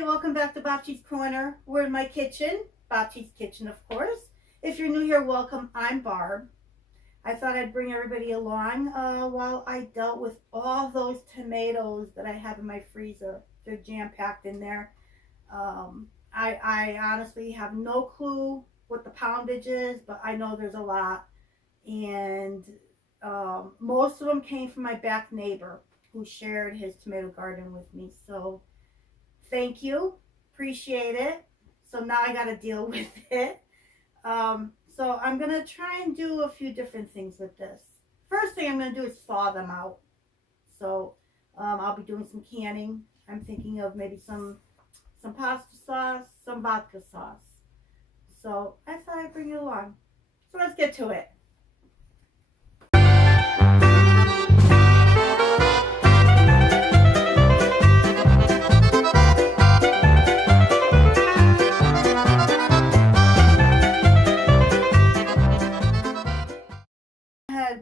Hi, welcome back to Bobchi's Corner. We're in my kitchen, Bobchi's Kitchen, of course. If you're new here, welcome. I'm Barb. I thought I'd bring everybody along while I dealt with all those tomatoes that I have in my freezer. They're jam-packed in there. I honestly have no clue what the poundage is, but I know there's a lot. And most of them came from my back neighbor who shared his tomato garden with me. So thank you, appreciate it. So now I got to deal with it. So I'm going to try and do a few different things with this. First thing I'm going to do is thaw them out. So I'll be doing some canning. I'm thinking of maybe some pasta sauce, some vodka sauce. So I thought I'd bring you along. So let's get to it.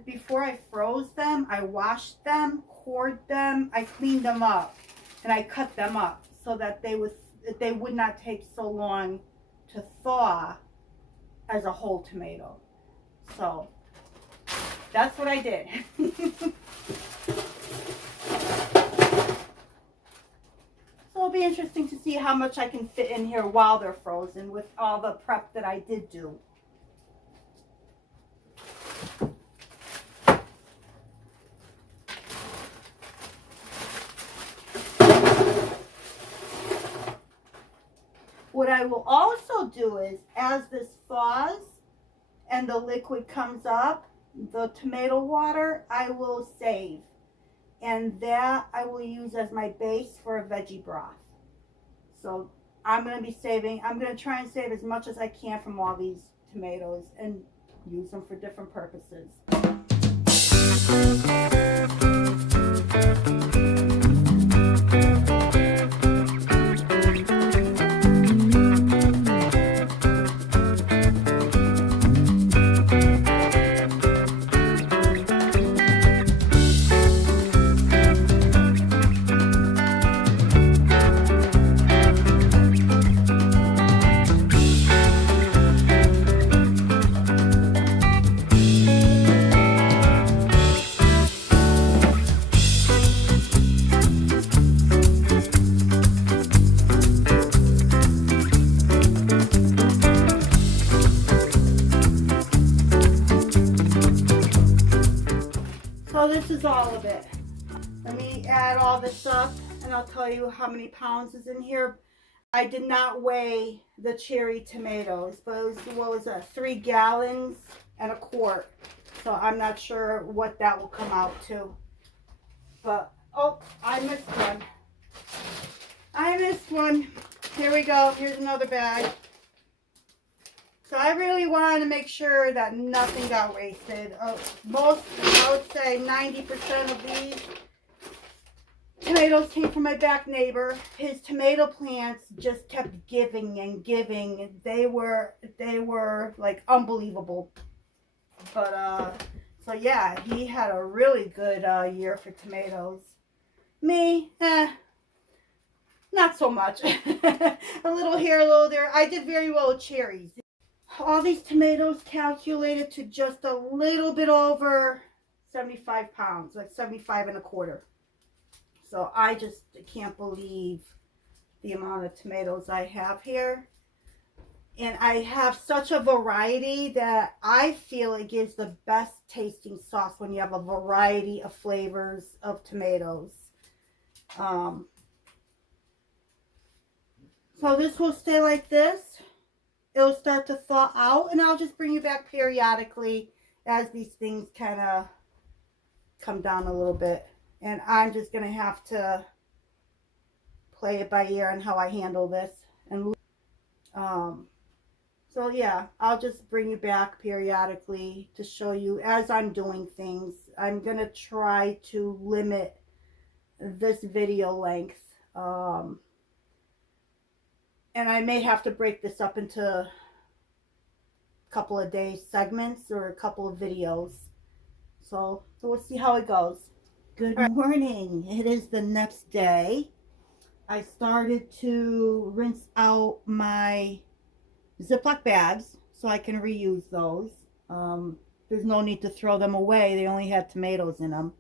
Before I froze them, I washed them, cored them, I cleaned them up, and I cut them up so that they would not take so long to thaw as a whole tomato. So that's what I did. So it'll be interesting to see how much I can fit in here while they're frozen with all the prep that I did do. What I will also do is, as this thaws and the liquid comes up, the tomato water I will save. And that I will use as my base for a veggie broth. So I'm going to be saving, I'm going to try and save as much as I can from all these tomatoes and use them for different purposes. So this is all of it. Let me add all this up and I'll tell you how many pounds is in here. I did not weigh the cherry tomatoes, but it was, what was that, 3 gallons and a quart. So I'm not sure what that will come out to. But, oh, I missed one. I missed one. Here we go. Here's another bag. So I really wanted to make sure that nothing got wasted. Most, I would say 90% of these tomatoes came from my back neighbor. His tomato plants just kept giving and giving. They were like unbelievable. But so yeah, he had a really good year for tomatoes. Me, not so much. A little here, a little there. I did very well with cherries. All these tomatoes calculated to just a little bit over 75 pounds, like 75 and a quarter. So I just can't believe the amount of tomatoes I have here. And I have such a variety that I feel it gives the best tasting sauce when you have a variety of flavors of tomatoes. So this will stay like this. It'll start to thaw out, and I'll just bring you back periodically as these things kind of come down a little bit. And I'm just going to have to play it by ear on how I handle this. And so yeah, I'll just bring you back periodically to show you as I'm doing things. I'm going to try to limit this video length. And I may have to break this up into a couple of days segments or a couple of videos. So we'll see how it goes. Good morning. It is the next day. I started to rinse out my Ziploc bags so I can reuse those. There's no need to throw them away. They only had tomatoes in them.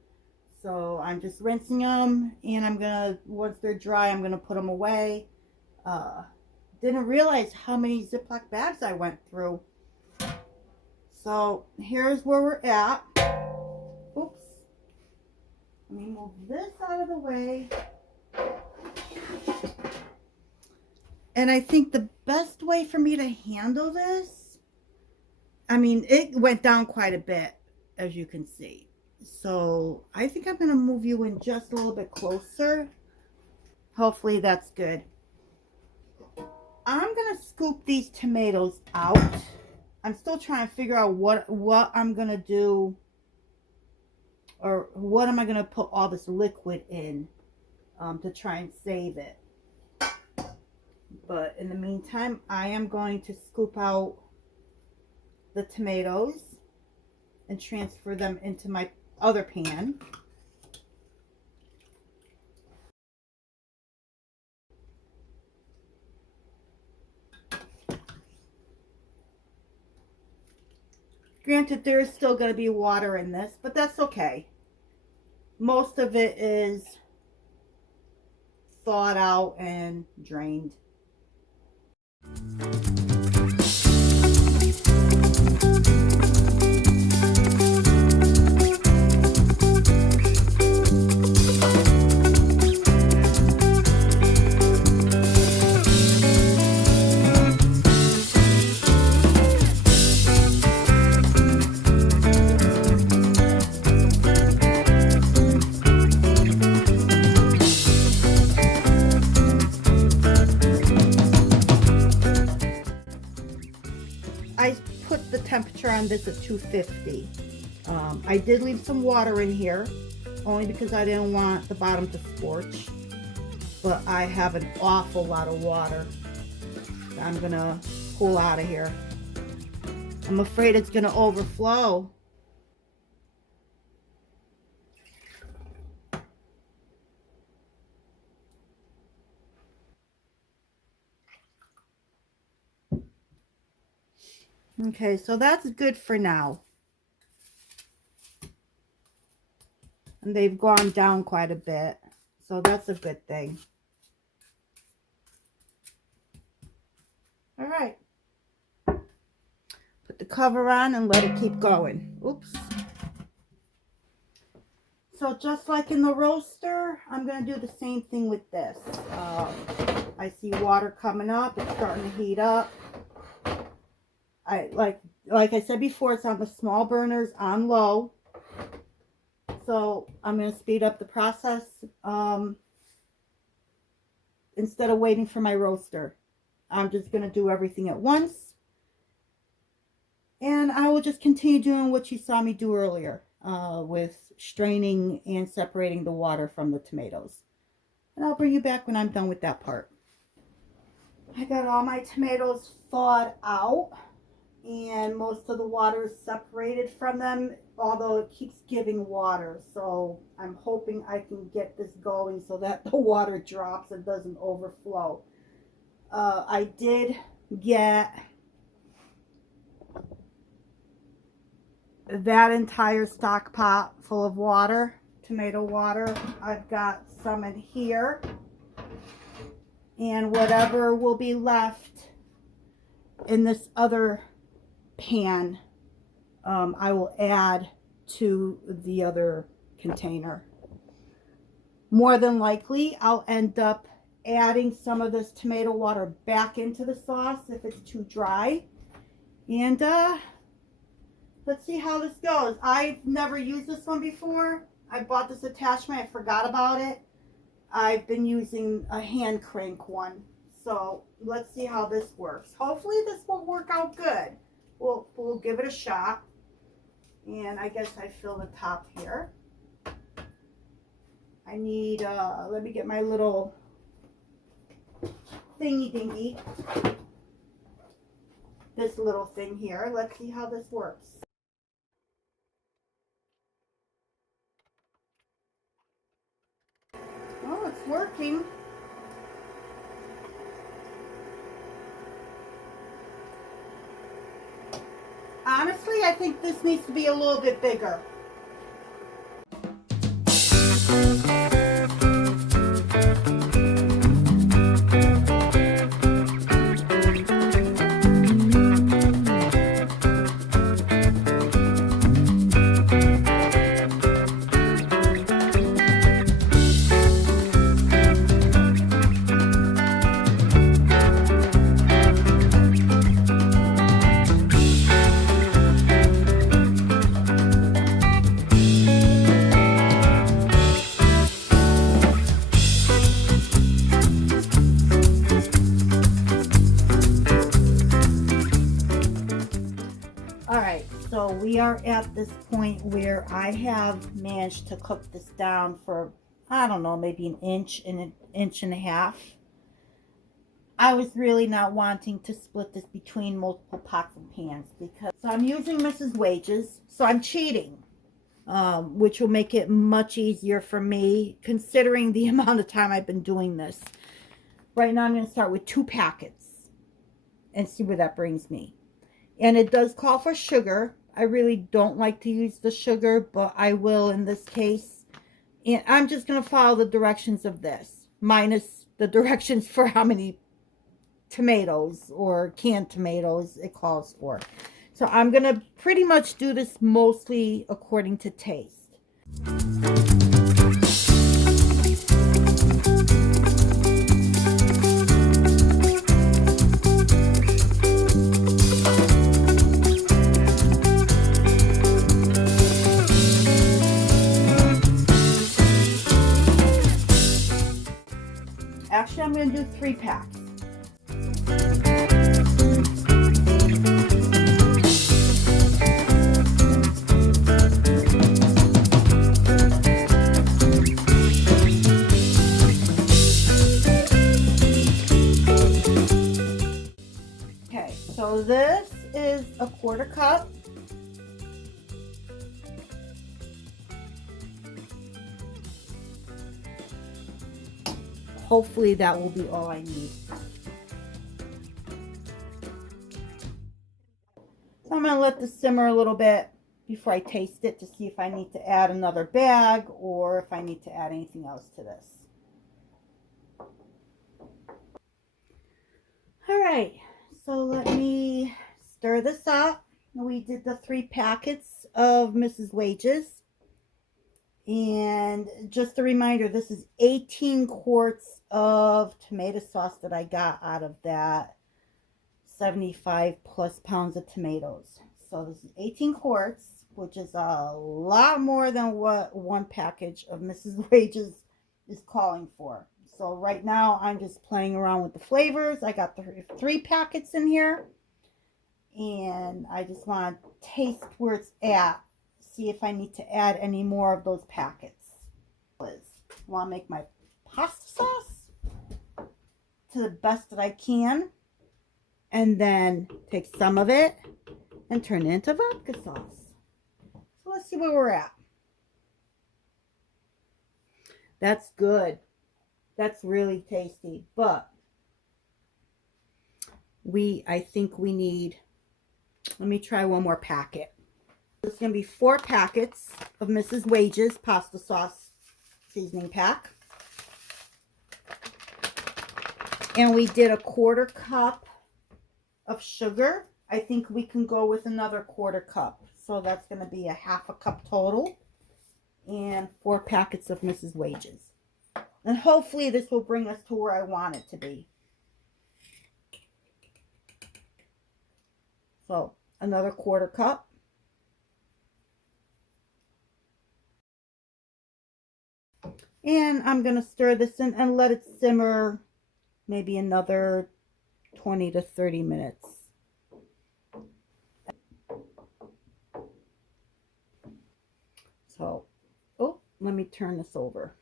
So I'm just rinsing them, and I'm gonna, once they're dry, I'm gonna put them away. Didn't realize how many Ziploc bags I went through. So here's where we're at. Oops. Let me move this out of the way. And I think the best way for me to handle this, I mean, it went down quite a bit, as you can see. So I think I'm going to move you in just a little bit closer. Hopefully that's good. I'm going to scoop these tomatoes out. I'm still trying to figure out what I'm going to do, or what am I going to put all this liquid in to try and save it. But in the meantime, I am going to scoop out the tomatoes and transfer them into my other pan. Granted, there is still going to be water in this, but that's okay. Most of it is thawed out and drained. I put the temperature on this at 250. I did leave some water in here, only because I didn't want the bottom to scorch. But I have an awful lot of water that I'm gonna pull out of here. I'm afraid it's gonna overflow. Okay, so that's good for now. And they've gone down quite a bit, so that's a good thing. All right. Put the cover on and let it keep going. Oops. So just like in the roaster, I'm going to do the same thing with this. I see water coming up. It's starting to heat up. Like I said before, it's on the small burners on low. So I'm going to speed up the process instead of waiting for my roaster. I'm just going to do everything at once. And I will just continue doing what you saw me do earlier with straining and separating the water from the tomatoes. And I'll bring you back when I'm done with that part. I got all my tomatoes thawed out, and most of the water is separated from them, although it keeps giving water. So I'm hoping I can get this going so that the water drops and doesn't overflow. I did get that entire stock pot full of water, tomato water. I've got some in here, and whatever will be left in this other pan, I will add to the other container. More than likely, I'll end up adding some of this tomato water back into the sauce if it's too dry. And let's see how this goes. I've never used this one before. I bought this attachment. I forgot about it. I've been using a hand crank one. So let's see how this works. Hopefully this will work out good. We'll give it a shot. And I guess I fill the top here. I need, let me get my little thingy dingy. This little thing here. Let's see how this works. Oh, it's working. I think this needs to be a little bit bigger. Alright, so we are at this point where I have managed to cook this down for, I don't know, maybe an inch and a half. I was really not wanting to split this between multiple pots and pans because so I'm using Mrs. Wages, so I'm cheating, which will make it much easier for me considering the amount of time I've been doing this. Right now I'm going to start with 2 packets and see where that brings me. And it does call for sugar. I really don't like to use the sugar, but I will in this case. And I'm just going to follow the directions of this, minus the directions for how many tomatoes or canned tomatoes it calls for. So I'm going to pretty much do this mostly according to taste. Actually, I'm going to do 3 packs. Okay, so this is a 1/4 cup. Hopefully that will be all I need. So I'm going to let this simmer a little bit before I taste it to see if I need to add another bag or if I need to add anything else to this. Alright, so let me stir this up. We did the 3 packets of Mrs. Wages. And just a reminder, this is 18 quarts of tomato sauce that I got out of that 75 plus pounds of tomatoes. So this is 18 quarts, which is a lot more than what 1 package of Mrs. Wages is calling for. So right now I'm just playing around with the flavors. I got the 3 packets in here. And I just want to taste where it's at. See if I need to add any more of those packets. I want to make my pasta sauce to the best that I can, and then take some of it and turn it into vodka sauce. So let's see where we're at. That's good. That's really tasty, but I think we need, let me try 1 more packet. It's going to be 4 packets of Mrs. Wages pasta sauce seasoning pack. And we did a 1/4 cup of sugar. I think we can go with another 1/4 cup. So that's going to be a 1/2 cup total. And 4 packets of Mrs. Wages. And hopefully this will bring us to where I want it to be. So another 1/4 cup. And I'm going to stir this in and let it simmer maybe another 20 to 30 minutes. So, oh, let me turn this over.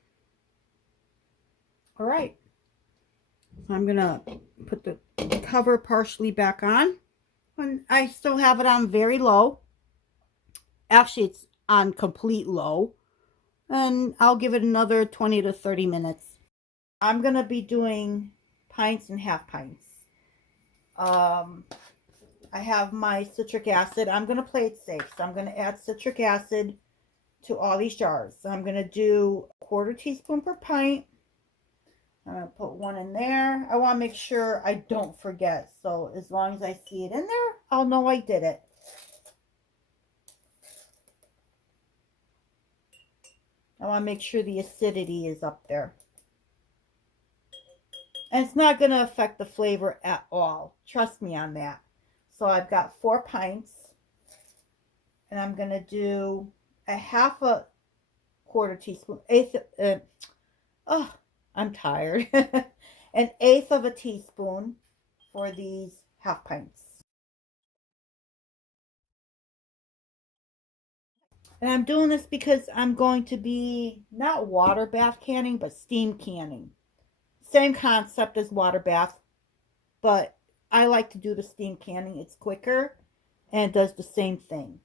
All right. So I'm going to put the cover partially back on. And I still have it on very low. Actually, it's on complete low. And I'll give it another 20 to 30 minutes. I'm going to be doing pints and 1/2 pints. I have my citric acid. I'm going to play it safe. So I'm going to add citric acid to all these jars. So I'm going to do a quarter teaspoon per pint. I'm going to put one in there. I want to make sure I don't forget. So as long as I see it in there, I'll know I did it. I want to make sure the acidity is up there. And it's not going to affect the flavor at all. Trust me on that. So I've got 4 pints. And I'm going to do a half a quarter teaspoon. I'm tired. An eighth of a teaspoon for these half pints. And I'm doing this because I'm going to be not water bath canning, but steam canning. Same concept as water bath, but I like to do the steam canning. It's quicker and it does the same thing.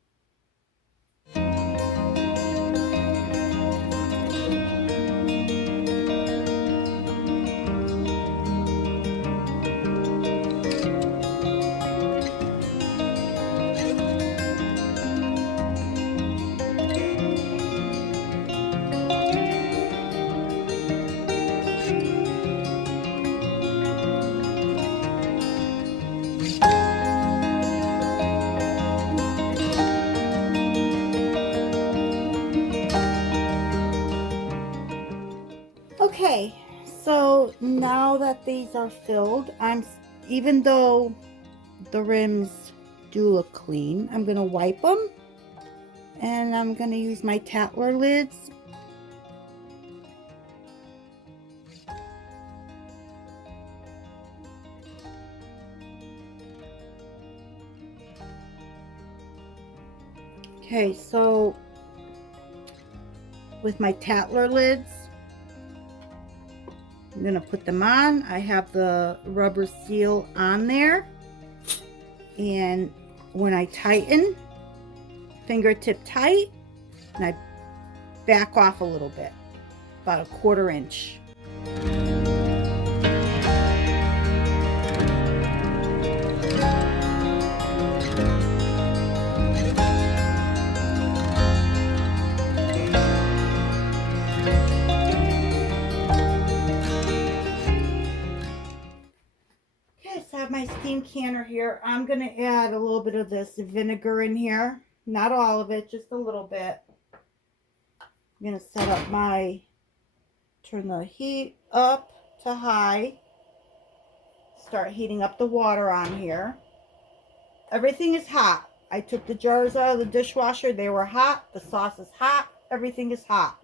Okay, so now that these are filled, even though the rims do look clean, I'm gonna wipe them, and I'm gonna use my Tatler lids. Okay, so with my Tatler lids, I'm gonna put them on. I have the rubber seal on there, and when I tighten, fingertip tight, and I back off a little bit, about a 1/4 inch. My steam canner here. I'm going to add a little bit of this vinegar in here. Not all of it, just a little bit. I'm going to set up turn the heat up to high. Start heating up the water on here. Everything is hot. I took the jars out of the dishwasher. They were hot. The sauce is hot. Everything is hot.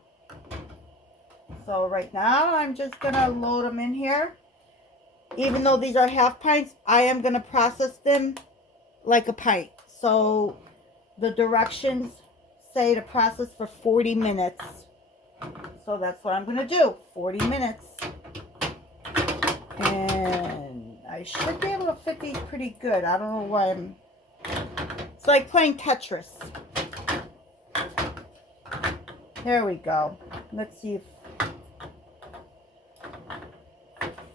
So right now I'm just going to load them in here. Even though these are half pints, I am going to process them like a pint. So the directions say to process for 40 minutes. So that's what I'm going to do. 40 minutes. And I should be able to fit these pretty good. I don't know why it's like playing Tetris. There we go. Let's see if...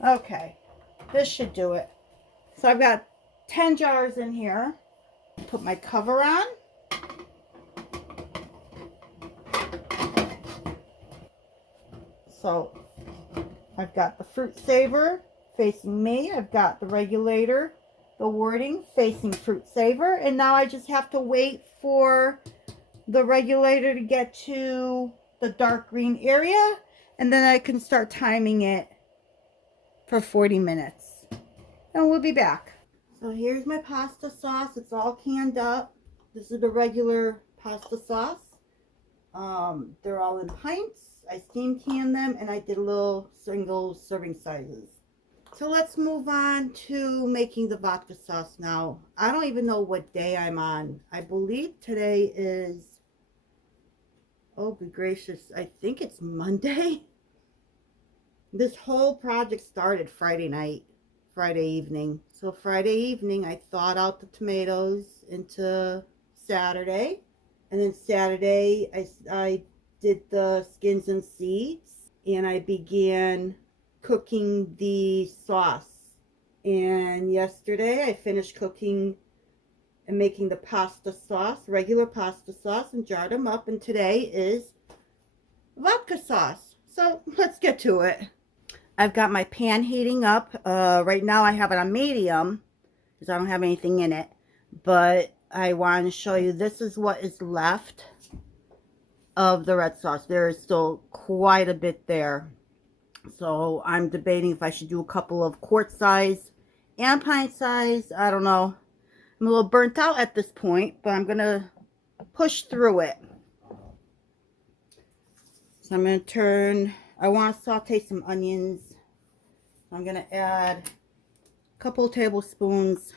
Okay. This should do it. So I've got 10 jars in here. Put my cover on. So I've got the fruit saver facing me. I've got the regulator, the wording facing fruit saver. And now I just have to wait for the regulator to get to the dark green area. And then I can start timing it for 40 minutes. And we'll be back. So here's my pasta sauce. It's all canned up. This is the regular pasta sauce. They're all in pints. I steam canned them and I did little single serving sizes. So let's move on to making the vodka sauce now. I don't even know what day I'm on. I believe today is, oh good gracious, I think it's Monday. This whole project started Friday night, Friday evening. So Friday evening, I thawed out the tomatoes into Saturday. And then Saturday, I did the skins and seeds. And I began cooking the sauce. And yesterday, I finished cooking and making the pasta sauce, regular pasta sauce, and jarred them up. And today is vodka sauce. So let's get to it. I've got my pan heating up. Right now I have it on medium because I don't have anything in it. But I want to show you, this is what is left of the red sauce. There is still quite a bit there. So I'm debating if I should do a couple of quart size and pint size. I don't know. I'm a little burnt out at this point, but I'm going to push through it. So I'm going to turn, I want to saute some onions. I'm going to add a couple tablespoons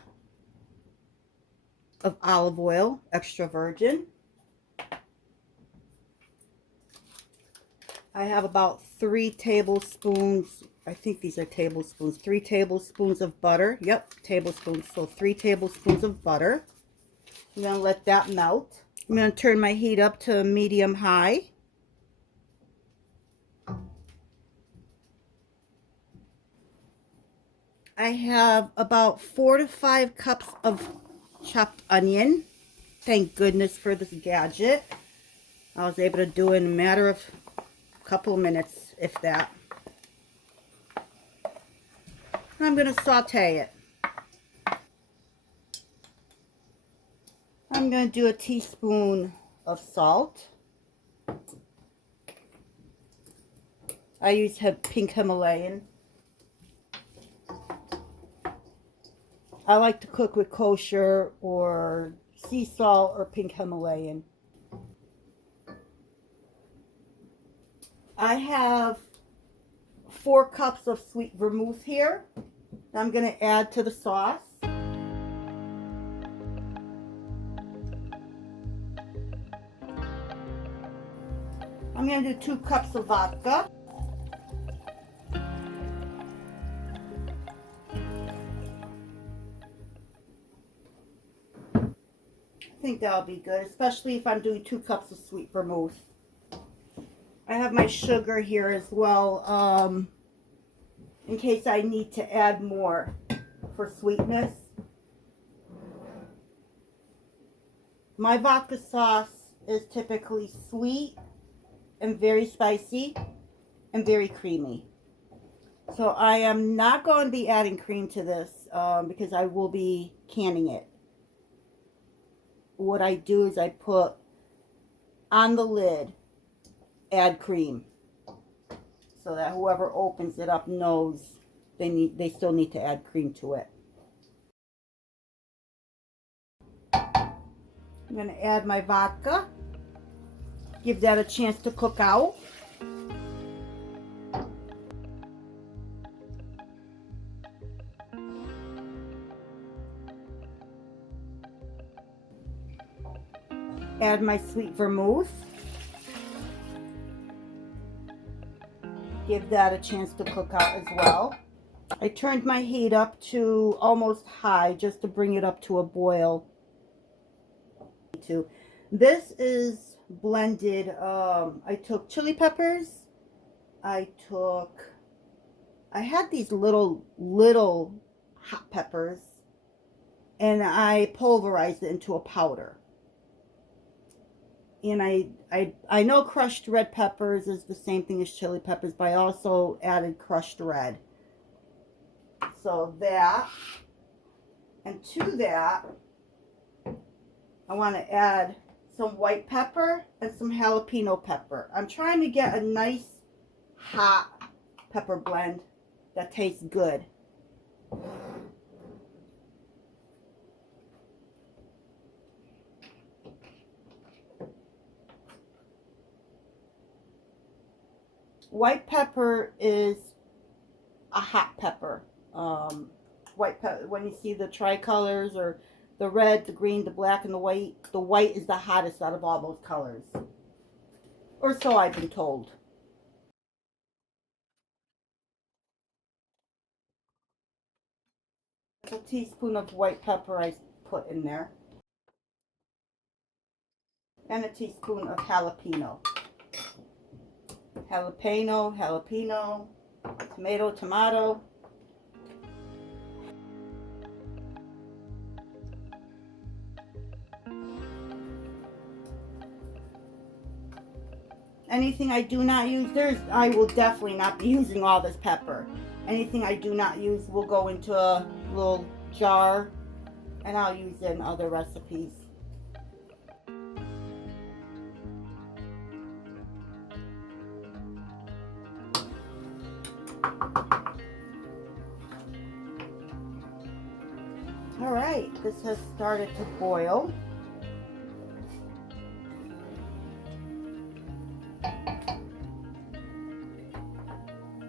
of olive oil, extra virgin. I have about 3 tablespoons, I think these are tablespoons, 3 tablespoons of butter. Yep, tablespoons. So 3 tablespoons of butter. I'm going to let that melt. I'm going to turn my heat up to medium high. I have about 4 to 5 cups of chopped onion. Thank goodness for this gadget. I was able to do it in a matter of a couple of minutes, if that. I'm going to saute it. I'm going to do a teaspoon of salt. I use pink Himalayan. I like to cook with kosher or sea salt or pink Himalayan. I have 4 cups of sweet vermouth here. I'm going to add to the sauce. I'm going to do 2 cups of vodka. I think that'll be good, especially if I'm doing 2 cups of sweet vermouth. I have my sugar here as well, in case I need to add more for sweetness. My vodka sauce is typically sweet and very spicy and very creamy. So I am not going to be adding cream to this because I will be canning it. What I do is I put on the lid, add cream, so that whoever opens it up knows they still need to add cream to it. I'm going to add my vodka, give that a chance to cook out. Add my sweet vermouth. Give that a chance to cook out as well. I turned my heat up to almost high just to bring it up to a boil. This is blended. I took chili peppers. I had these little hot peppers, and I pulverized it into a powder. And I know crushed red peppers is the same thing as chili peppers, but I also added crushed red. So that, and to that, I want to add some white pepper and some jalapeno pepper. I'm trying to get a nice hot pepper blend that tastes good. White pepper is a hot pepper. White pepper, when you see the tricolors, or the red, the green, the black, and the white is the hottest out of all those colors. Or so I've been told. A teaspoon of white pepper I put in there. And a teaspoon of jalapeno. Jalapeno, tomato. Anything I do not use, I will definitely not be using all this pepper. Anything I do not use will go into a little jar, and I'll use it in other recipes. All right, this has started to boil.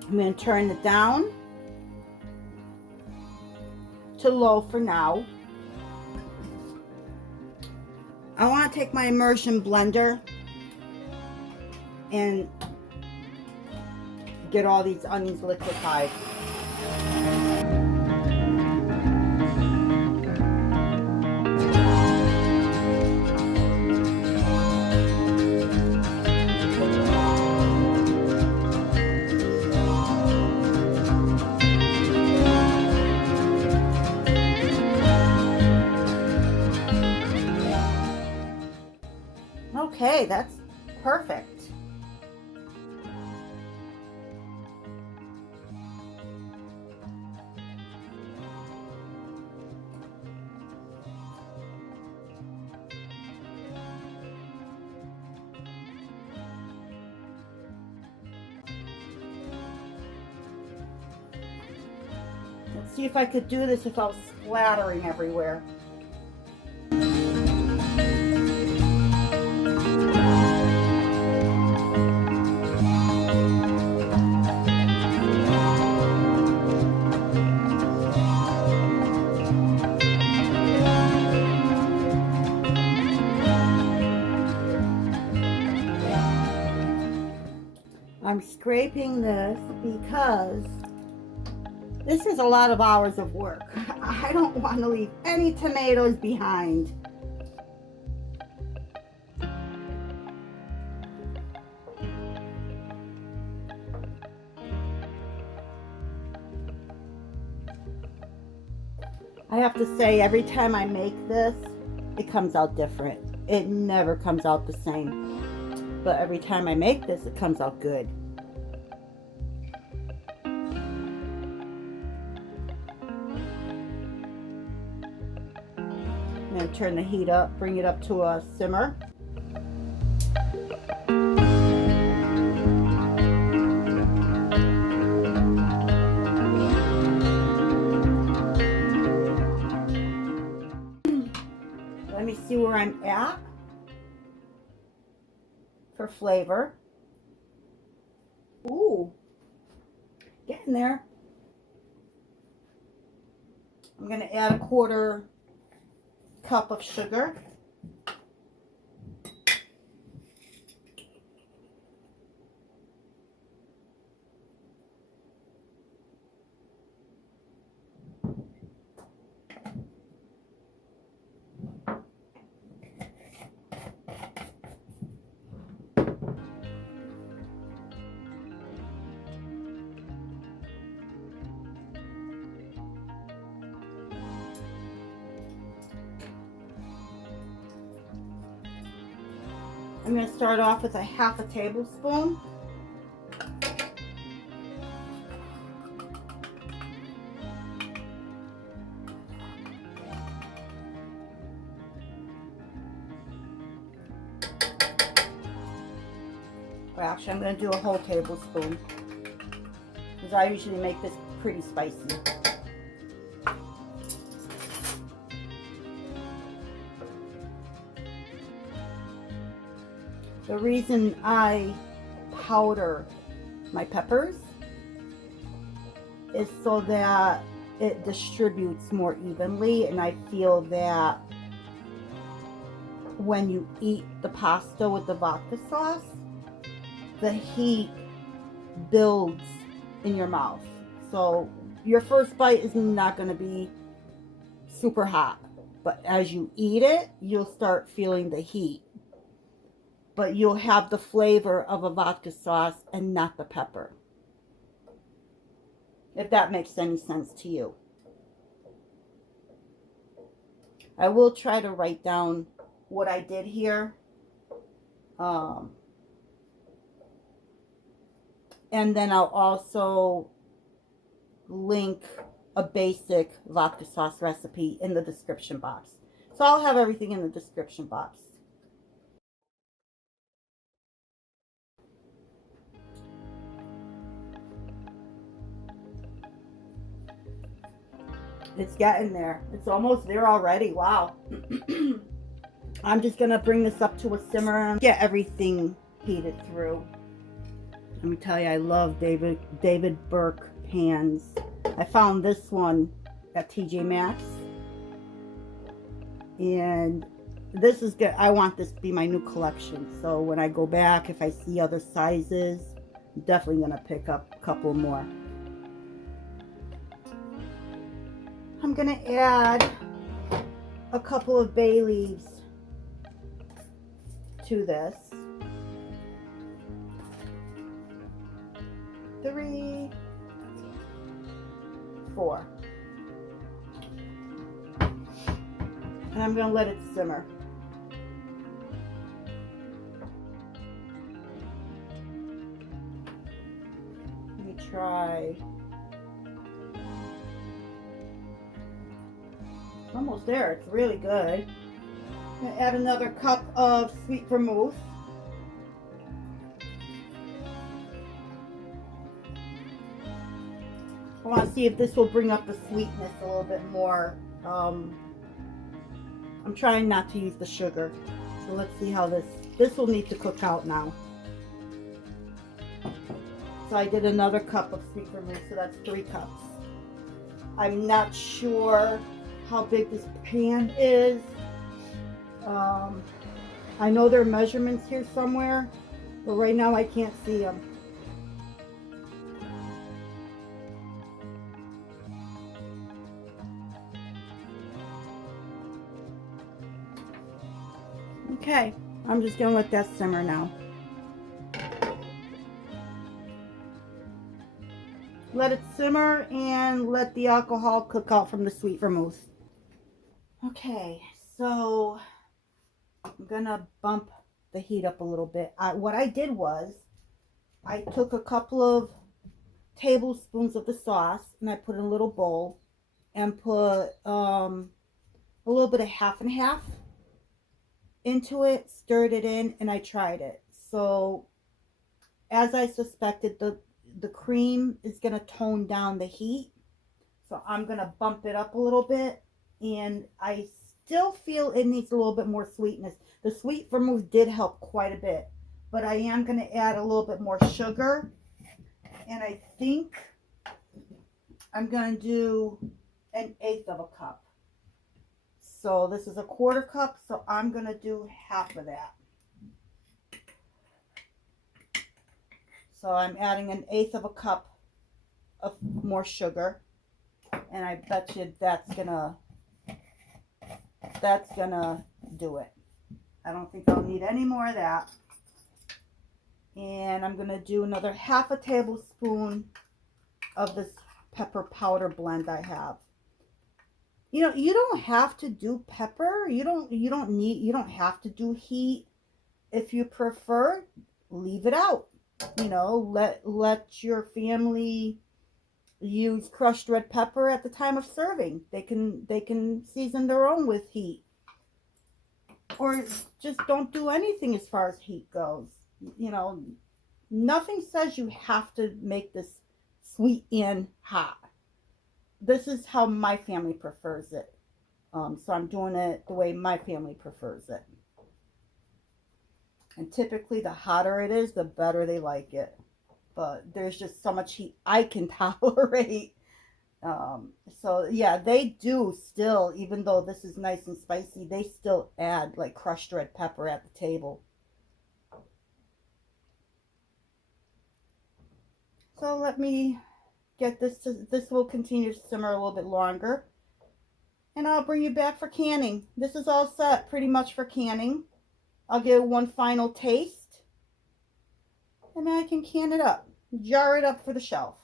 I'm going to turn it down to low for now. I want to take my immersion blender and get all these onions liquefied. Okay, that's perfect. Let's see if I could do this without splattering everywhere. I'm scraping this because this is a lot of hours of work. I don't want to leave any tomatoes behind. I have to say, every time I make this, it comes out different. It never comes out the same. But every time I make this, it comes out good. I'm going to turn the heat up, bring it up to a simmer. Let me see where I'm at for flavor. Ooh, getting there. I'm going to add a 1/4 cup of sugar. I'm going to start off with a 1/2 tablespoon. Well, actually, I'm going to do a whole tablespoon because I usually make this pretty spicy. The reason I powder my peppers is so that it distributes more evenly, and I feel that when you eat the pasta with the vodka sauce, the heat builds in your mouth. So your first bite is not going to be super hot, but as you eat it, you'll start feeling the heat. But you'll have the flavor of a vodka sauce and not the pepper. If that makes any sense to you. I will try to write down what I did here. And then I'll also link a basic vodka sauce recipe in the description box. So I'll have everything in the description box. It's getting there. It's almost there already. Wow. I'm just going to bring this up to a simmer and get everything heated through. Let me tell you, I love David Burke pans. I found this one at TJ Maxx. And this is good. I want this to be my new collection. So when I go back, if I see other sizes, I'm definitely going to pick up a couple more. I'm going to add a couple of bay leaves to this. 3, 4. And I'm going to let it simmer. Let me try. Almost there. It's really good. I'm going to add another cup of sweet vermouth. I want to see if this will bring up the sweetness a little bit more. I'm trying not to use the sugar. So let's see how this will need to cook out now. So I did another cup of sweet vermouth, so that's 3 cups. I'm not sure how big this pan is. I know there are measurements here somewhere, but right now I can't see them. Okay, I'm just gonna let that simmer now. Let it simmer and let the alcohol cook out from the sweet vermouth. Okay, so I'm gonna bump the heat up a little bit. What I did was I took a couple of tablespoons of the sauce and I put in a little bowl and put a little bit of half and half into it, stirred it in, and I tried it. So as I suspected, the cream is going to tone down the heat. So I'm going to bump it up a little bit, and I still feel it needs a little bit more sweetness. The sweet vermouth did help quite a bit, but I am going to add a little bit more sugar, and I think I'm going to do 1/8 of a cup. So this is a 1/4 cup, so I'm going to do half of that. So I'm adding 1/8 of a cup of more sugar, and I bet you that's gonna do it. I don't think I'll need any more of that. And I'm gonna do another 1/2 tablespoon of this pepper powder blend I have. You know, you don't have to do pepper. You don't have to do heat. If you prefer, leave it out. You know, let your family use crushed red pepper at the time of serving. They can season their own with heat. Or just don't do anything as far as heat goes. You know, nothing says you have to make this sweet and hot. This is how my family prefers it. So I'm doing it the way my family prefers it. And typically the hotter it is, the better they like it. But there's just so much heat I can tolerate. So yeah, they do still, even though this is nice and spicy, they still add like crushed red pepper at the table. So let me get this will continue to simmer a little bit longer. And I'll bring you back for canning. This is all set pretty much for canning. I'll give it one final taste. And then I can can it up. Jar it up for the shelf.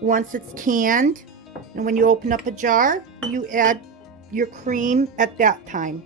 once it's canned. And when you open up a jar, you add your cream at that time.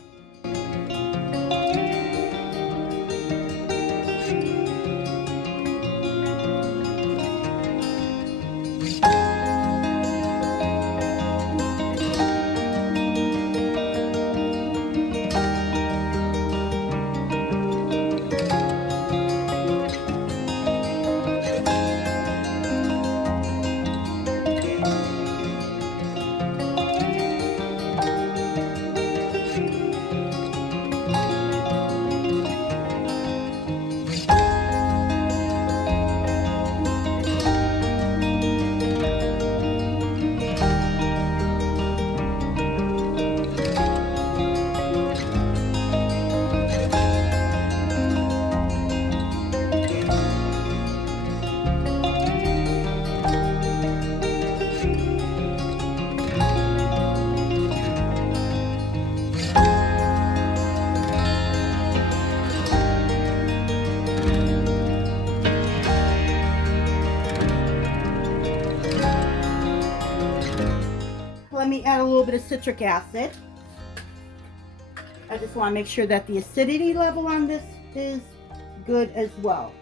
Let me add a little bit of citric acid. I just want to make sure that the acidity level on this is good as well.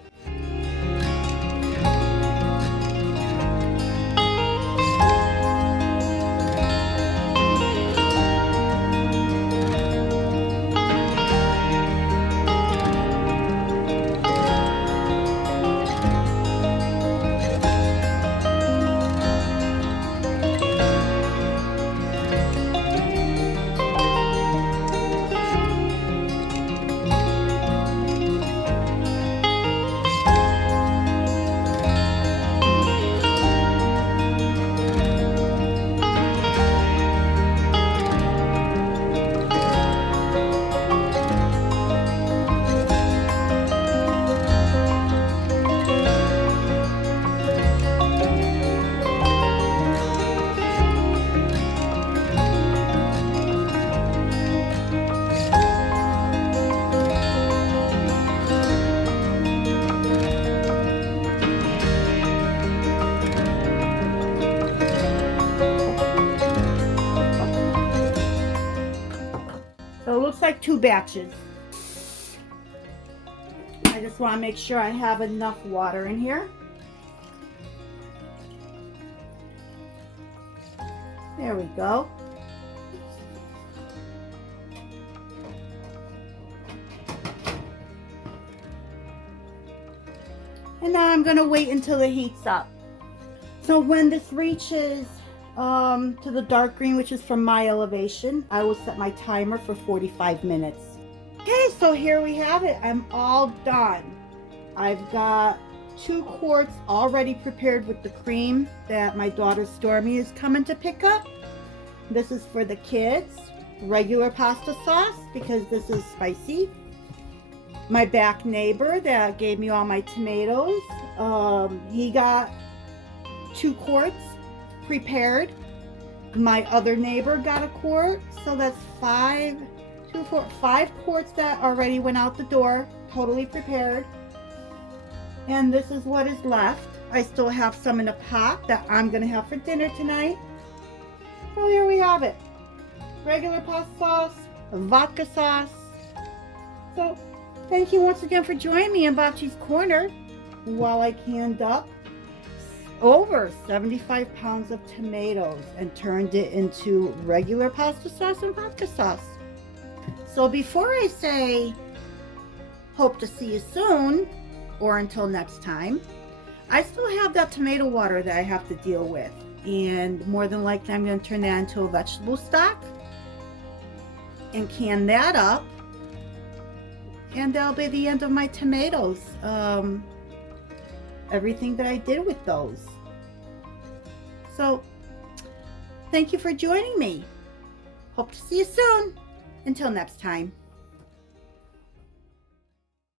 So it looks like 2 batches. I just want to make sure I have enough water in here. There we go. And now I'm going to wait until it heats up. So when this reaches to the dark green, which is from my elevation, I will set my timer for 45 minutes. Okay, so here we have it. I'm all done. I've got 2 quarts already prepared with the cream that my daughter Stormy is coming to pick up. This is for the kids. Regular pasta sauce because this is spicy. My back neighbor that gave me all my tomatoes, he got 2 quarts prepared. My other neighbor got a quart, so that's 5 quarts that already went out the door, totally prepared. And this is what is left. I still have some in a pot that I'm gonna have for dinner tonight. So here we have it. Regular pasta sauce, vodka sauce. So thank you once again for joining me in Bocce's Corner while I canned up over 75 pounds of tomatoes and turned it into regular pasta sauce and vodka sauce. So before I say hope to see you soon or until next time, I still have that tomato water that I have to deal with, and more than likely I'm going to turn that into a vegetable stock and can that up, and that'll be the end of my tomatoes. Everything that I did with those. So thank you for joining me. Hope to see you soon. Until next time.